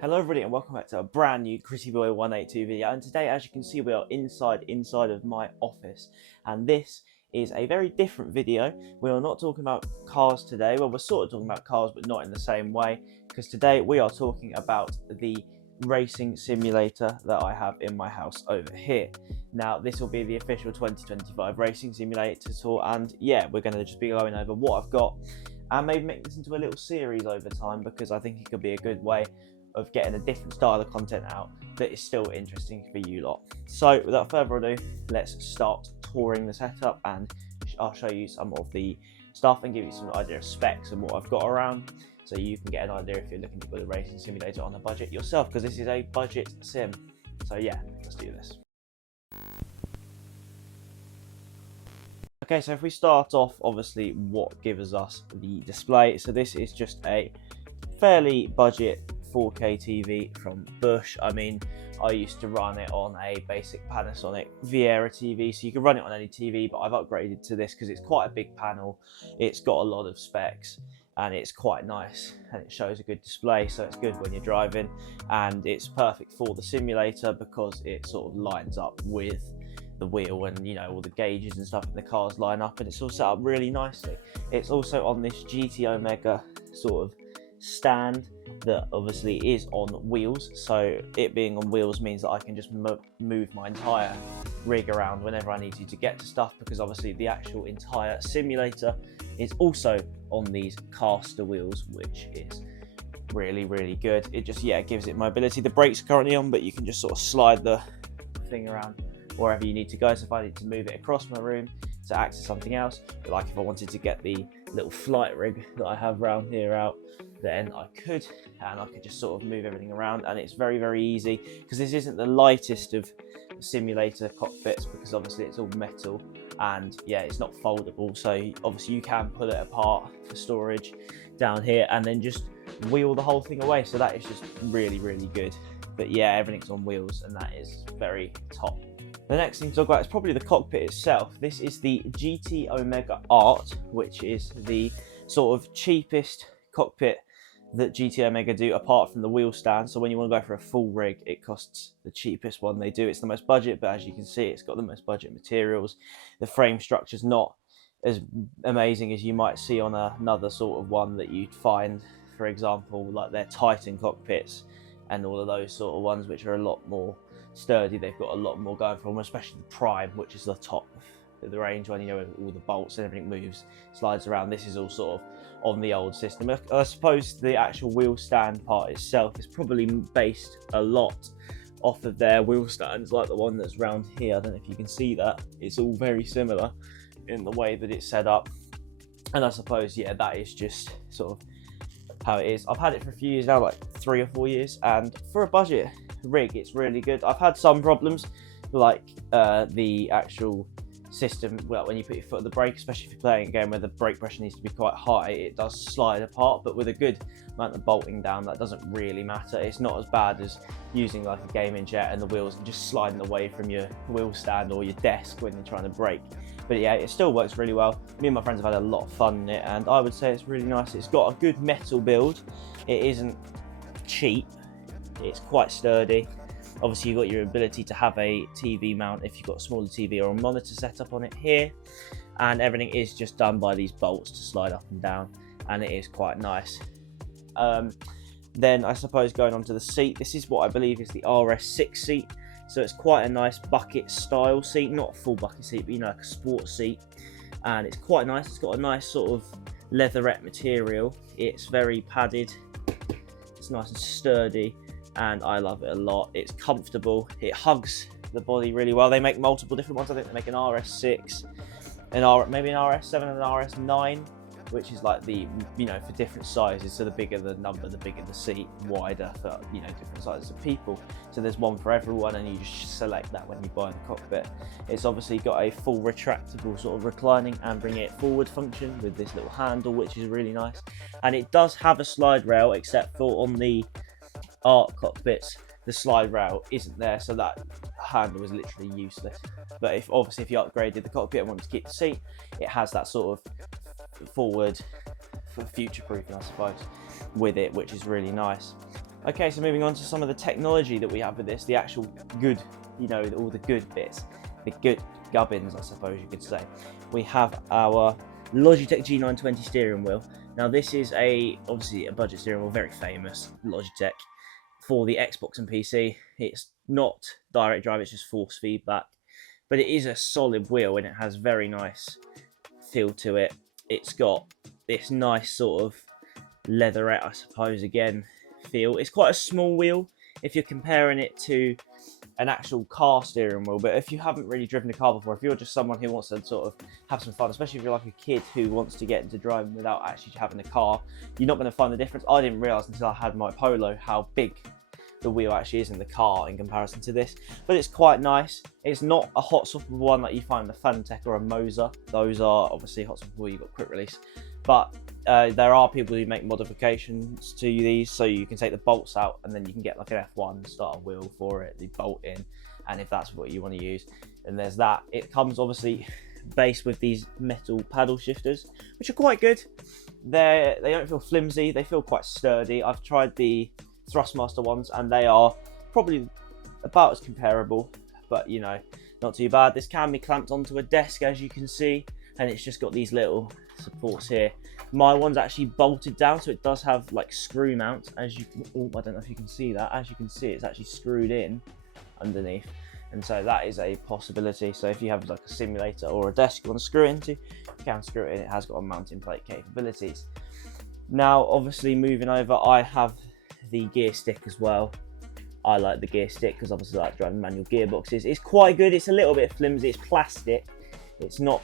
Hello everybody and welcome back to a brand new Chrissy Boy 182 video, and today, as you can see, we are inside of my office, and this is a very different video. We are not talking about cars today. Well, we're sort of talking about cars, but not in the same way, because today we are talking about the racing simulator that I have in my house over here. Now, this will be the official 2025 racing simulator tour, and yeah, we're going to just be going over what I've got and maybe make this into a little series over time, because I think it could be a good way of getting a different style of content out that is still interesting for you lot. So without further ado, let's start touring the setup, and I'll show you some of the stuff and give you some idea of specs and what I've got around, so you can get an idea if you're looking to build a racing simulator on a budget yourself, because this is a budget sim. So yeah, let's do this. Okay, so if we start off, obviously what gives us the display. So this is just a fairly budget 4K TV from Bush. I mean, I used to run it on a basic Panasonic Viera TV, so you can run it on any TV, but I've upgraded to this because it's quite a big panel. It's got a lot of specs and it's quite nice, and it shows a good display, so it's good when you're driving, and it's perfect for the simulator because it sort of lines up with the wheel, and you know, all the gauges and stuff in the cars line up, and it's all set up really nicely. It's also on this GT Omega sort of stand that obviously is on wheels, so it being on wheels means that I can just move my entire rig around whenever I need to get to stuff, because obviously the actual entire simulator is also on these caster wheels, which is really good. It just, yeah, it gives it mobility. The brakes are currently on, but you can just sort of slide the thing around wherever you need to go. So if I need to move it across my room to access something else, like if I wanted to get the little flight rig that I have around here out, then I could, and I could just sort of move everything around, and it's very easy, because this isn't the lightest of simulator cockpits, because obviously it's all metal, and yeah, it's not foldable, so obviously you can pull it apart for storage down here and then just wheel the whole thing away. So that is just really good. But yeah, everything's on wheels, and that is very top. The next thing to talk about is probably the cockpit itself. This is the GT Omega Art, which is the sort of cheapest cockpit that GT Omega do, apart from the wheel stand. So when you want to go for a full rig, it costs the cheapest one they do. It's the most budget, but as you can see, it's got the most budget materials. The frame structure's not as amazing as you might see on another sort of one that you'd find, for example, like their Titan cockpits and all of those sort of ones, which are a lot more sturdy. They've got a lot more going for them, especially the Prime, which is the top of the range one, you know, all the bolts and everything moves, slides around. This is all sort of on the old system. I suppose the actual wheel stand part itself is probably based a lot off of their wheel stands, like the one that's round here. I don't know if you can see that. It's all very similar in the way that it's set up, and I suppose, yeah, that is just sort of how it is. I've had it for a few years now, like 3 or 4 years, and for a budget rig, it's really good. I've had some problems, like the actual system, well, when you put your foot on the brake, especially if you're playing a game where the brake pressure needs to be quite high, it does slide apart, but with a good amount of bolting down, that doesn't really matter. It's not as bad as using like a gaming jet and the wheels and just sliding away from your wheel stand or your desk when you're trying to brake. But yeah, it still works really well. Me and my friends have had a lot of fun in it, and I would say it's really nice. It's got a good metal build. It isn't cheap. It's quite sturdy. Obviously, you've got your ability to have a TV mount if you've got a smaller TV or a monitor set up on it here, and everything is just done by these bolts to slide up and down, and it is quite nice. Then I suppose going on to the seat, this is what I believe is the RS6 seat, so it's quite a nice bucket style seat, not a full bucket seat, but you know, like a sports seat, and it's quite nice. It's got a nice sort of leatherette material. It's very padded, it's nice and sturdy, and I love it a lot. It's comfortable, it hugs the body really well. They make multiple different ones. I think they make an RS6, maybe an RS7 and an RS9, which is like the, you know, for different sizes. So the bigger the number, the bigger the seat, wider for, you know, different sizes of people. So there's one for everyone, and you just select that when you buy the cockpit. It's obviously got a full retractable sort of reclining and bring it forward function with this little handle, which is really nice. And it does have a slide rail, except for on the Art cockpits, the slide rail isn't there, so that handle is literally useless. But if you upgraded the cockpit and wanted to keep the seat, it has that sort of forward for future proofing, I suppose, with it, which is really nice. Okay, so moving on to some of the technology that we have with this, the actual good, all the good bits, the good gubbins, I suppose you could say. We have our Logitech G920 steering wheel. Now this is obviously a budget steering wheel, very famous, Logitech, for the Xbox and PC. It's not direct drive, it's just force feedback, but it is a solid wheel and it has very nice feel to it. It's got this nice sort of leatherette, I suppose, again, feel. It's quite a small wheel if you're comparing it to an actual car steering wheel, but if you haven't really driven a car before, if you're just someone who wants to sort of have some fun, especially if you're like a kid who wants to get into driving without actually having a car, you're not going to find the difference. I didn't realise until I had my Polo how big the wheel actually is in the car in comparison to this, but it's quite nice. It's not a hot swappable one like you find in the Fanatec or a Moser. Those are obviously hot swappable, you've got quick release, but there are people who make modifications to these, so you can take the bolts out and then you can get like an F1 style wheel for it, the bolt in, and if that's what you want to use, then there's that. It comes obviously based with these metal paddle shifters, which are quite good. They don't feel flimsy, they feel quite sturdy. I've tried the Thrustmaster ones and they are probably about as comparable, but not too bad. This can be clamped onto a desk, as you can see, and it's just got these little supports here. My one's actually bolted down, so it does have like screw mounts, as you can, I don't know if you can see that. As you can see, it's actually screwed in underneath, and so that is a possibility. So if you have like a simulator or a desk you want to screw it into, you can screw it in. It has got a mounting plate capabilities. Now obviously moving over, I have the gear stick as well. I like the gear stick because obviously I like driving manual gearboxes. It's quite good. It's a little bit flimsy. It's plastic. It's not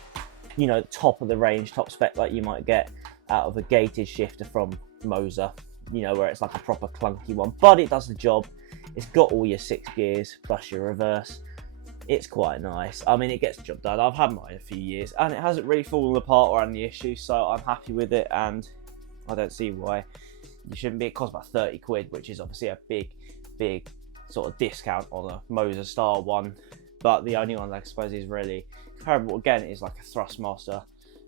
top of the range, top spec like you might get out of a gated shifter from Moser, where it's like a proper clunky one, but it does the job. It's got all your 6 gears plus your reverse. It's quite nice. I mean, it gets the job done. I've had mine a few years and it hasn't really fallen apart or any issues, so I'm happy with it and I don't see why you shouldn't be. It costs about 30 quid, which is obviously a big sort of discount on a Moser style one, but the only one I suppose is really comparable again is like a Thrustmaster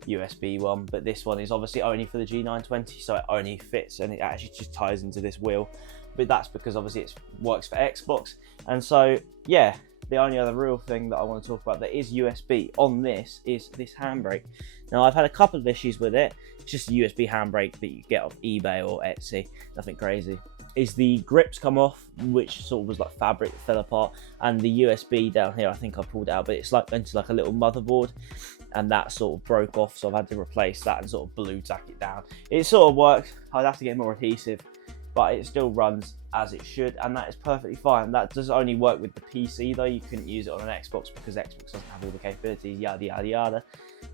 USB one, but this one is obviously only for the G920, so it only fits and it actually just ties into this wheel, but that's because obviously it works for Xbox. And so yeah, the only other real thing that I want to talk about that is USB on this is this handbrake. Now I've had a couple of issues with it. It's just a USB handbrake that you get off eBay or Etsy, nothing crazy. Is the grips come off, which sort of was like fabric that fell apart, and the USB down here, I think I pulled it out, but it's like into like a little motherboard, and that sort of broke off, so I've had to replace that and sort of blue tack it down. It sort of works. I'd have to get more adhesive, but it still runs as it should, and that is perfectly fine. That does only work with the PC though. You couldn't use it on an Xbox because Xbox doesn't have all the capabilities, yada yada yada.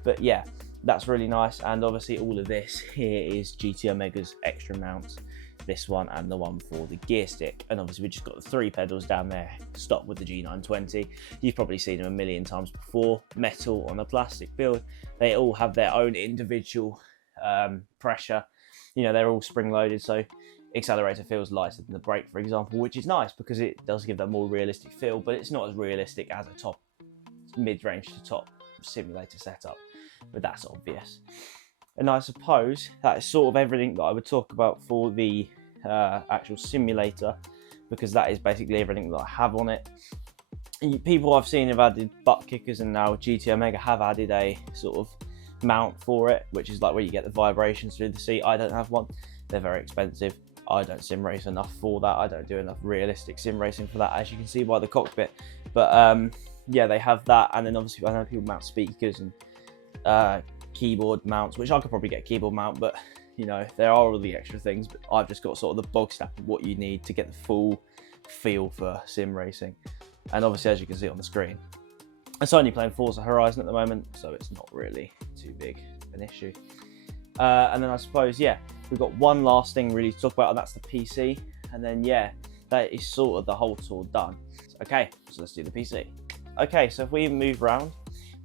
But yeah, that's really nice. And obviously all of this here is GT Omega's extra mounts, this one and the one for the gear stick. And obviously we just got the 3 pedals down there, stock with the G920. You've probably seen them a million times before, metal on a plastic build. They all have their own individual pressure. They're all spring loaded, so accelerator feels lighter than the brake, for example, which is nice because it does give that more realistic feel, but it's not as realistic as a top mid-range to top simulator setup, but that's obvious. And I suppose that is sort of everything that I would talk about for the actual simulator, because that is basically everything that I have on it. People I've seen have added butt kickers, and now GT Omega have added a sort of mount for it, which is like where you get the vibrations through the seat. I don't have one. They're very expensive. I don't sim race enough for that. I don't do enough realistic sim racing for that, as you can see by the cockpit. But yeah, they have that, and then obviously I know people mount speakers and keyboard mounts, which I could probably get a keyboard mount, but there are all the extra things. But I've just got sort of the bog stack of what you need to get the full feel for sim racing. And obviously, as you can see on the screen, it's only playing Forza Horizon at the moment, so it's not really too big an issue. And then I suppose, yeah, we've got one last thing really to talk about, and that's the PC. And then, yeah, that is sort of the whole tour done. Okay, so let's do the PC. Okay, so if we move around,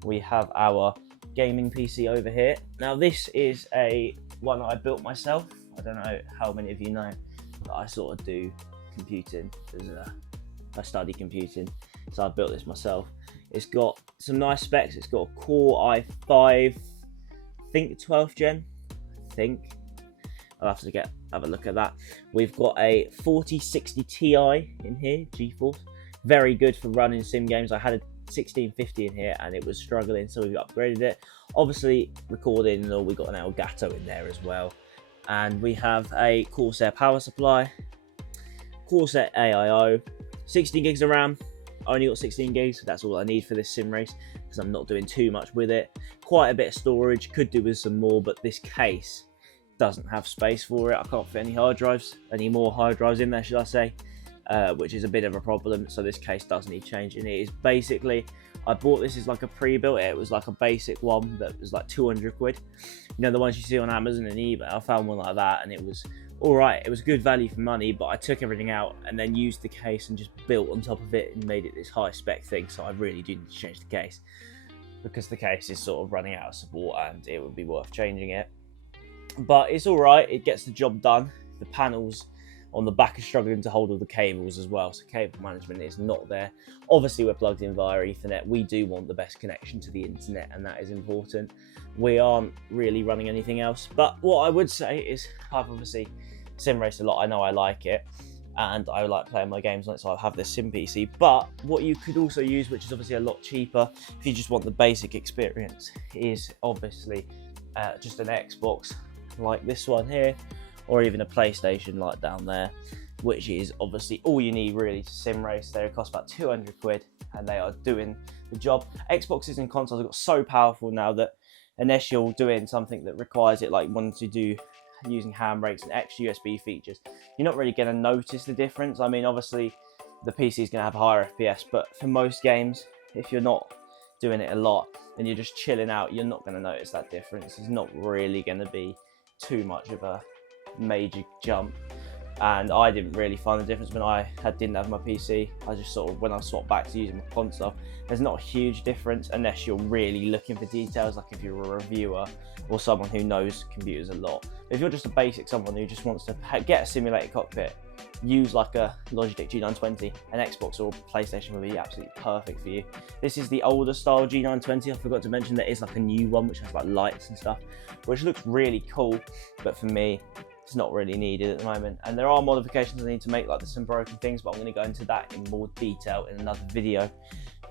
we have our gaming PC over here. Now, this is one that I built myself. I don't know how many of you know that I sort of do computing. I study computing, so I built this myself. It's got some nice specs. It's got a Core i5, I think 12th gen, I'll have to have a look at that. We've got a 4060 Ti in here, GeForce. Very good for running sim games. I had a 1650 in here and it was struggling, so we've upgraded it. Obviously, recording and all, we got an Elgato in there as well. And we have a Corsair power supply, Corsair AIO, 16 gigs of RAM. I only got 16 gigs, so that's all I need for this sim race because I'm not doing too much with it. Quite a bit of storage, could do with some more, but this case doesn't have space for it. I can't fit any more hard drives in there, should I say, which is a bit of a problem. So this case does need changing. It is basically, I bought this as like a pre-built. It was like a basic one that was like 200 quid. You know, the ones you see on Amazon and eBay. I found one like that and it was all right. It was good value for money, but I took everything out and then used the case and just built on top of it and made it this high spec thing. So I really do need to change the case because the case is sort of running out of support and it would be worth changing it. But it's all right. It gets the job done. The panels on the back are struggling to hold all the cables as well, so cable management is not there. Obviously, we're plugged in via Ethernet. We do want the best connection to the internet, and that is important. We aren't really running anything else, but what I would say is I've obviously sim raced a lot. I know I like it, and I like playing my games on it, so I have this sim PC. But what you could also use, which is obviously a lot cheaper if you just want the basic experience, is obviously just an Xbox like this one here, or even a PlayStation like down there, which is obviously all you need really to sim race. They cost about 200 quid and they are doing the job. Xboxes and consoles have got so powerful now that unless you're doing something that requires it, like wanting to do using handbrakes and extra USB features, you're not really going to notice the difference. I mean, obviously the PC is going to have higher FPS, but for most games, if you're not doing it a lot and you're just chilling out, you're not going to notice that difference. It's not really going to be too much of a major jump, and I didn't really find the difference when I didn't have my PC. I just sort of, when I swapped back to using my console, there's not a huge difference unless you're really looking for details, like if you're a reviewer or someone who knows computers a lot. If you're just a basic someone who just wants to get a simulated cockpit, use like a Logitech G920, an Xbox or PlayStation will be absolutely perfect for you. This is the older style G920. I forgot to mention there is like a new one which has like lights and stuff, which looks really cool, but for me it's not really needed at the moment. And there are modifications I need to make, like there's some broken things, but I'm going to go into that in more detail in another video.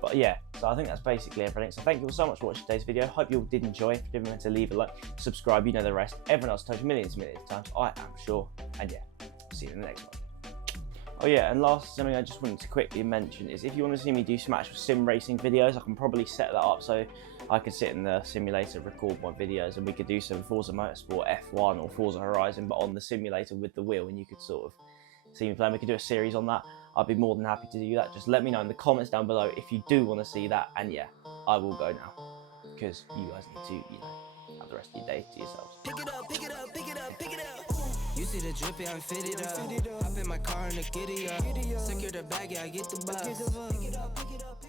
But yeah, so I think that's basically everything. So thank you all so much for watching today's video. Hope you all did enjoy. If you didn't, remember to leave a like, subscribe, you know the rest. Everyone else told you millions of times, I am sure. And yeah, see you in the next one. Oh yeah, and last, something I just wanted to quickly mention is if you want to see me do some actual sim racing videos, I can probably set that up so I could sit in the simulator, record my videos, and we could do some Forza Motorsport F1 or Forza Horizon, but on the simulator with the wheel, and you could sort of see me play. We could do a series on that. I'd be more than happy to do that. Just let me know in the comments down below if you do want to see that, and yeah, I will go now because you guys need to, you know, have the rest of your day to yourselves. Pick it up, pick it up, pick it up, pick it up. You see the drip, yeah, I'm fitted up. Hop in my car and the giddy up. Secure the bag, yeah, I get the bus.